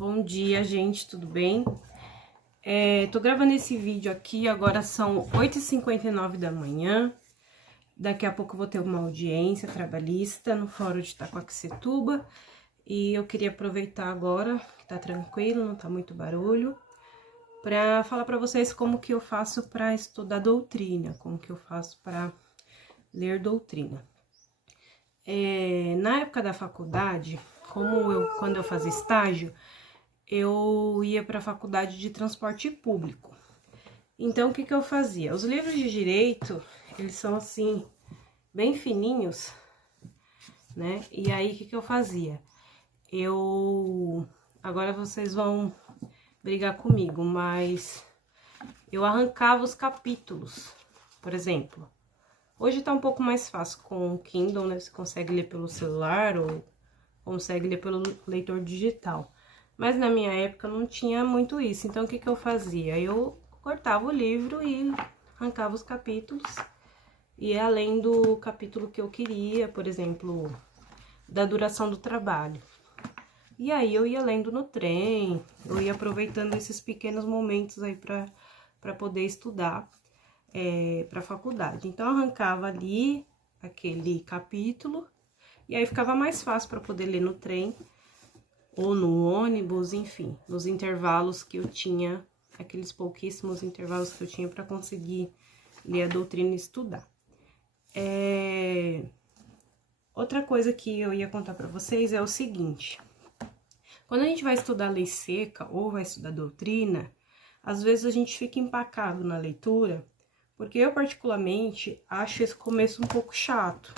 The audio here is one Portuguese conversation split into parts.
Bom dia, gente, tudo bem? Tô gravando esse vídeo aqui, agora são 8h59 da manhã. Daqui a pouco eu vou ter uma audiência trabalhista no Fórum de Itaquaquecetuba. E eu queria aproveitar agora, que tá tranquilo, não tá muito barulho, para falar para vocês como que eu faço para estudar doutrina, como que eu faço para ler doutrina. Na época da faculdade, quando eu fazia estágio, eu ia para a faculdade de transporte público. Então, o que eu fazia? Os livros de direito, eles são assim, bem fininhos, né? E aí, o que eu fazia? Agora vocês vão brigar comigo, mas eu arrancava os capítulos, por exemplo. Hoje tá um pouco mais fácil com o Kindle, né? Você consegue ler pelo celular ou consegue ler pelo leitor digital. Mas na minha época não tinha muito isso, então o que eu fazia? Eu cortava o livro e arrancava os capítulos, e além do capítulo que eu queria, por exemplo, da duração do trabalho. E aí eu ia lendo no trem, eu ia aproveitando esses pequenos momentos aí para poder estudar para a faculdade. Então eu arrancava ali aquele capítulo, e aí ficava mais fácil para poder ler no trem, ou no ônibus, enfim, nos intervalos que eu tinha, aqueles pouquíssimos intervalos que eu tinha para conseguir ler a doutrina e estudar. Outra coisa que eu ia contar para vocês é o seguinte: quando a gente vai estudar lei seca ou vai estudar doutrina, às vezes a gente fica empacado na leitura, porque eu particularmente acho esse começo um pouco chato.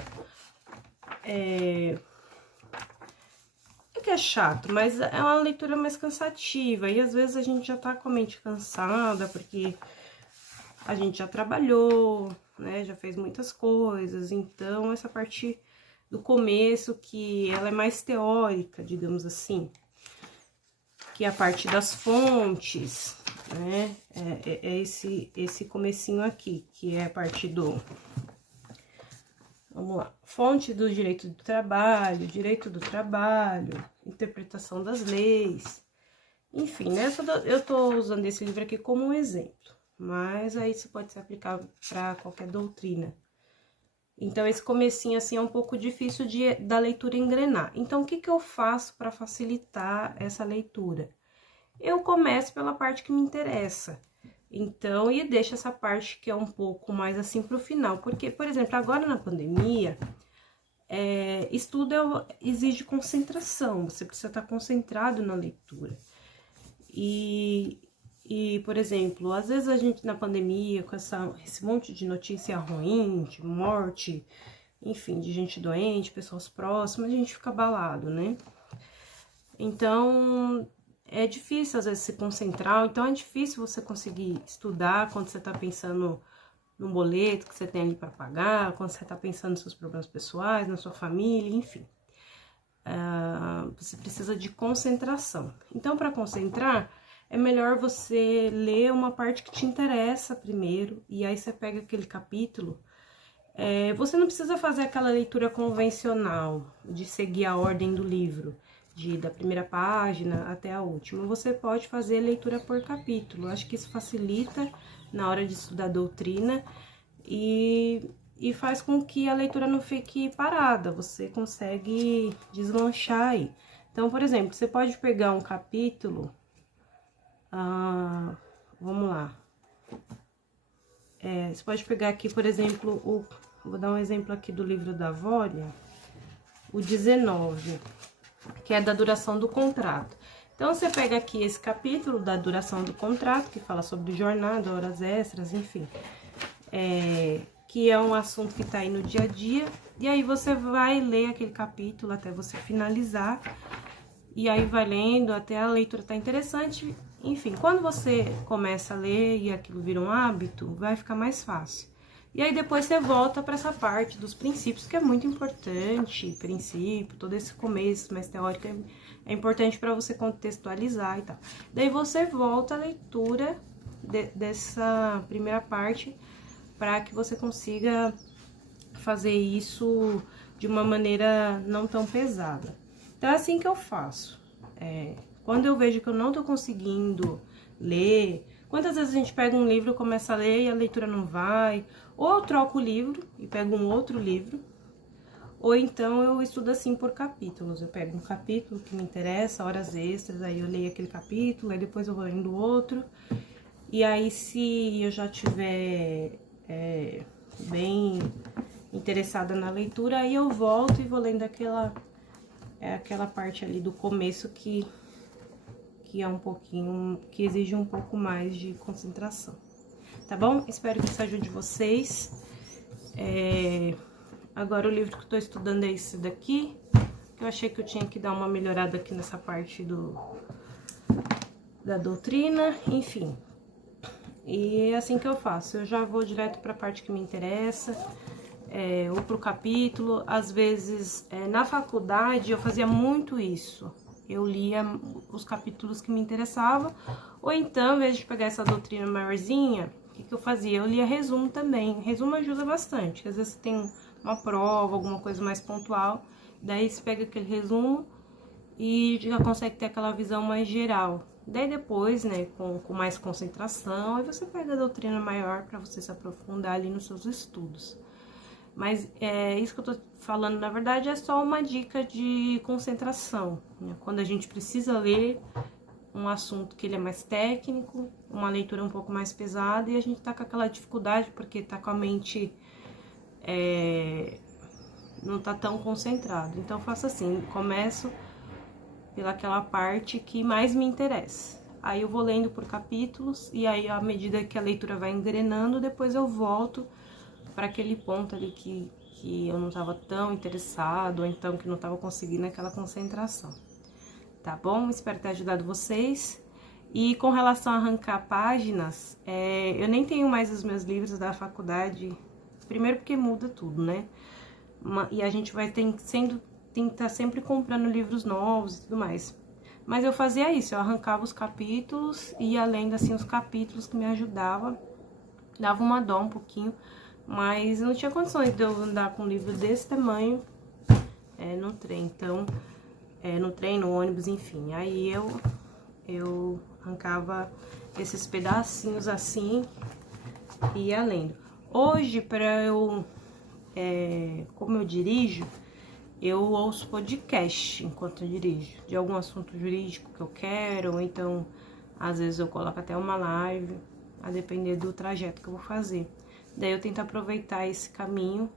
Que é chato, mas é uma leitura mais cansativa, e às vezes a gente já tá com a mente cansada, porque a gente já trabalhou, né, já fez muitas coisas, então essa parte do começo, que ela é mais teórica, digamos assim, que é a parte das fontes, né, esse comecinho aqui, que é a parte do... Vamos lá, fonte do direito do trabalho, interpretação das leis, enfim, né? Eu tô usando esse livro aqui como um exemplo, mas aí isso pode ser aplicável para qualquer doutrina. Então, esse comecinho assim é um pouco difícil da leitura engrenar. Então, o que eu faço para facilitar essa leitura? Eu começo pela parte que me interessa. Então, e deixa essa parte que é um pouco mais assim pro final. Porque, por exemplo, agora na pandemia, estudo exige concentração. Você precisa estar concentrado na leitura. E por exemplo, às vezes a gente na pandemia, com esse monte de notícia ruim, de morte, enfim, de gente doente, pessoas próximas, a gente fica abalado, né? Então, é difícil, às vezes, se concentrar, então é difícil você conseguir estudar quando você tá pensando num boleto que você tem ali para pagar, quando você tá pensando nos seus problemas pessoais, na sua família, enfim. Você precisa de concentração. Então, para concentrar, é melhor você ler uma parte que te interessa primeiro, e aí você pega aquele capítulo. Você não precisa fazer aquela leitura convencional, de seguir a ordem do livro, da primeira página até a última. Você pode fazer leitura por capítulo. Acho que isso facilita na hora de estudar doutrina e faz com que a leitura não fique parada. Você consegue deslanchar aí. Então, por exemplo, você pode pegar um capítulo, vamos lá. Você pode pegar aqui, por exemplo, vou dar um exemplo aqui do livro da Vólia, o 19, que é da duração do contrato. Então, você pega aqui esse capítulo da duração do contrato, que fala sobre jornada, horas extras, enfim, que é um assunto que tá aí no dia a dia, e aí você vai ler aquele capítulo até você finalizar, e aí vai lendo até a leitura tá interessante. Enfim, quando você começa a ler e aquilo vira um hábito, vai ficar mais fácil. E aí depois você volta para essa parte dos princípios, que é muito importante, princípio, todo esse começo mais teórico é importante para você contextualizar e tal. Daí você volta à leitura dessa primeira parte, para que você consiga fazer isso de uma maneira não tão pesada. Então é assim que eu faço. Quando eu vejo que eu não tô conseguindo ler, quantas vezes a gente pega um livro, começa a ler e a leitura não vai, ou eu troco o livro e pego um outro livro, ou então eu estudo assim por capítulos. Eu pego um capítulo que me interessa, horas extras, aí eu leio aquele capítulo, aí depois eu vou lendo outro. E aí, se eu já tiver bem interessada na leitura, aí eu volto e vou lendo aquela parte ali do começo que é um pouquinho, que exige um pouco mais de concentração. Tá bom? Espero que isso ajude vocês. Agora, o livro que eu tô estudando é esse daqui, que eu achei que eu tinha que dar uma melhorada aqui nessa parte da doutrina, enfim. E é assim que eu faço, eu já vou direto pra parte que me interessa, ou pro capítulo. Às vezes, na faculdade, eu fazia muito isso. Eu lia os capítulos que me interessavam, ou então, ao invés de pegar essa doutrina maiorzinha, o que eu fazia? Eu lia resumo também. Resumo ajuda bastante, às vezes você tem uma prova, alguma coisa mais pontual, daí você pega aquele resumo e já consegue ter aquela visão mais geral. Daí depois, né, com mais concentração, aí você pega a doutrina maior para você se aprofundar ali nos seus estudos. Mas isso que eu tô falando, na verdade, é só uma dica de concentração, né? Quando a gente precisa ler um assunto que ele é mais técnico, uma leitura um pouco mais pesada, e a gente tá com aquela dificuldade porque tá com a mente não tá tão concentrado. Então eu faço assim, começo pelaquela parte que mais me interessa. Aí eu vou lendo por capítulos, e aí à medida que a leitura vai engrenando, depois eu volto para aquele ponto ali que eu não tava tão interessado, ou então que não tava conseguindo aquela concentração. Tá bom? Espero ter ajudado vocês. E com relação a arrancar páginas, eu nem tenho mais os meus livros da faculdade, primeiro porque muda tudo, né? E a gente vai tem que estar sempre comprando livros novos e tudo mais. Mas eu fazia isso, eu arrancava os capítulos e ia lendo assim os capítulos que me ajudavam, dava uma dó um pouquinho, mas não tinha condições de eu andar com um livro desse tamanho no trem, então, no trem, no ônibus, enfim. Aí eu arrancava esses pedacinhos assim e ia lendo. Hoje, como eu dirijo, eu ouço podcast enquanto eu dirijo, de algum assunto jurídico que eu quero, ou então, às vezes eu coloco até uma live, a depender do trajeto que eu vou fazer. Daí eu tento aproveitar esse caminho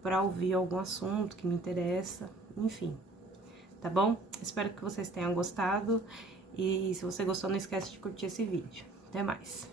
para ouvir algum assunto que me interessa, enfim. Tá bom? Espero que vocês tenham gostado, e se você gostou, não esquece de curtir esse vídeo. Até mais!